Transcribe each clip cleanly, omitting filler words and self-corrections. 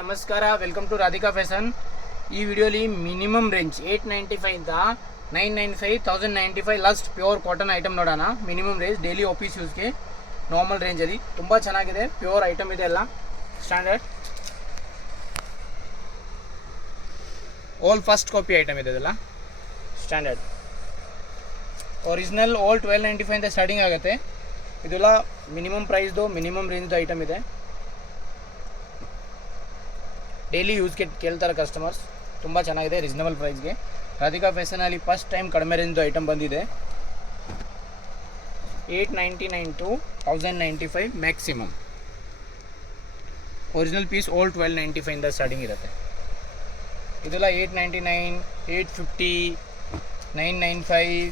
ನಮಸ್ಕಾರ, welcome to Radhika fashion. ಈ ವಿಡಿಯೋಲಿ ಮಿನಿಮಮ್ ರೇಂಜ್ 895 ಇಂದ 995 1095 ಲಾಸ್ಟ್ ಪ್ಯೂರ್ ಕಾಟನ್ ಐಟಮ್ ನೋಡೋಣ. ಮಿನಿಮಮ್ ರೇಂಜ್ ಡೈಲಿ ಆಫೀಸ್ ಯೂಸ್ಗೆ ನಾರ್ಮಲ್ ರೇಂಜಲ್ಲಿ ತುಂಬ ಚೆನ್ನಾಗಿದೆ. ಪ್ಯೂರ್ ಐಟಮ್ ಇದೆ, ಎಲ್ಲ standard all first copy item ಇದೆ. ಇದೆಲ್ಲ ಸ್ಟ್ಯಾಂಡರ್ಡ್ ಒರಿಜಿನಲ್ ಆಲ್ 1295 ಇಂದ ಸ್ಟಾರ್ಟಿಂಗ್ ಆಗುತ್ತೆ. ಇದೆಲ್ಲ ಮಿನಿಮಮ್ ಪ್ರೈಸ್ದು ಮಿನಿಮಮ್ ರೇಂಜ್ದು ಐಟಮ್ ಇದೆ. ಡೈಲಿ ಯೂಸ್ಗೆ ಕೇಳ್ತಾರೆ ಕಸ್ಟಮರ್ಸ್. ತುಂಬ ಚೆನ್ನಾಗಿದೆ, ರೀಸನಬಲ್ ಪ್ರೈಸ್ಗೆ. ರಾಧಿಕಾ ಫ್ಯಾಷನಲ್ಲಿ ಫಸ್ಟ್ ಟೈಮ್ ಕಡಿಮೆ ರೇಂಜ್ದು ಐಟಮ್ ಬಂದಿದೆ. 899 to 1095 maximum. Original piece all 1295 ಇಂದ ಸ್ಟಾರ್ಟಿಂಗ್ ಇರುತ್ತೆ. ಇದೆಲ್ಲ 899, 850, 995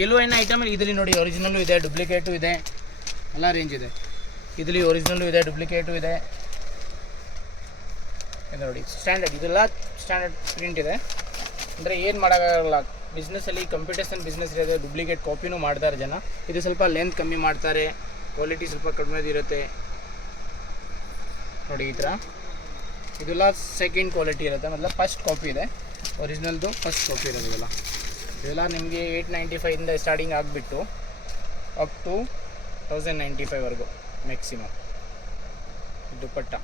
ಕೆಲವೇನು ಐಟಮಲ್ಲಿ ಇದರಲ್ಲಿ ನೋಡಿ ಒರಿಜಿನಲ್ಲು ಇದೆ, ಡೂಪ್ಲಿಕೇಟು ಇದೆ, ಎಲ್ಲ ರೇಂಜ್ ಇದೆ. ಇದರಲ್ಲಿ ಒರಿಜಿನಲ್ಲು ಇದೆ, ಡೂಪ್ಲಿಕೇಟು ಇದೆ. ಇದು ನೋಡಿ ಸ್ಟ್ಯಾಂಡರ್ಡ್, ಇದೆಲ್ಲ ಸ್ಟ್ಯಾಂಡರ್ಡ್ ಪ್ರಿಂಟ್ ಇದೆ. ಅಂದರೆ ಏನು ಮಾಡೋಕ್ಕಾಗಲ್ಲ, ಬಿಸ್ನೆಸ್ಸಲ್ಲಿ ಕಾಂಪಿಟೇಷನ್ ಬಿಸ್ನೆಸ್ ಇದೆ, ಡೂಪ್ಲಿಕೇಟ್ ಕಾಪಿನೂ ಮಾಡ್ತಾರೆ ಜನ. ಇದು ಸ್ವಲ್ಪ ಲೆಂತ್ ಕಮ್ಮಿ ಮಾಡ್ತಾರೆ, ಕ್ವಾಲಿಟಿ ಸ್ವಲ್ಪ ಕಡಿಮೆದಿರುತ್ತೆ ನೋಡಿ. ಈ ಥರ ಇದೆಲ್ಲ ಸೆಕೆಂಡ್ ಕ್ವಾಲಿಟಿ ಇರುತ್ತೆ, ಮೊದಲ ಫಸ್ಟ್ ಕಾಪಿ ಇದೆ. ಒರಿಜಿನಲ್ದು ಫಸ್ಟ್ ಕಾಪಿ ಇರೋದು ಇದೆಲ್ಲ ನಿಮಗೆ 895 ಇಂದ ಸ್ಟಾರ್ಟಿಂಗ್ ಆಗಿಬಿಟ್ಟು ಅಪ್ ಟು 1095ವರೆಗೂ ಮ್ಯಾಕ್ಸಿಮಮ್. ದುಪ್ಪಟ್ಟ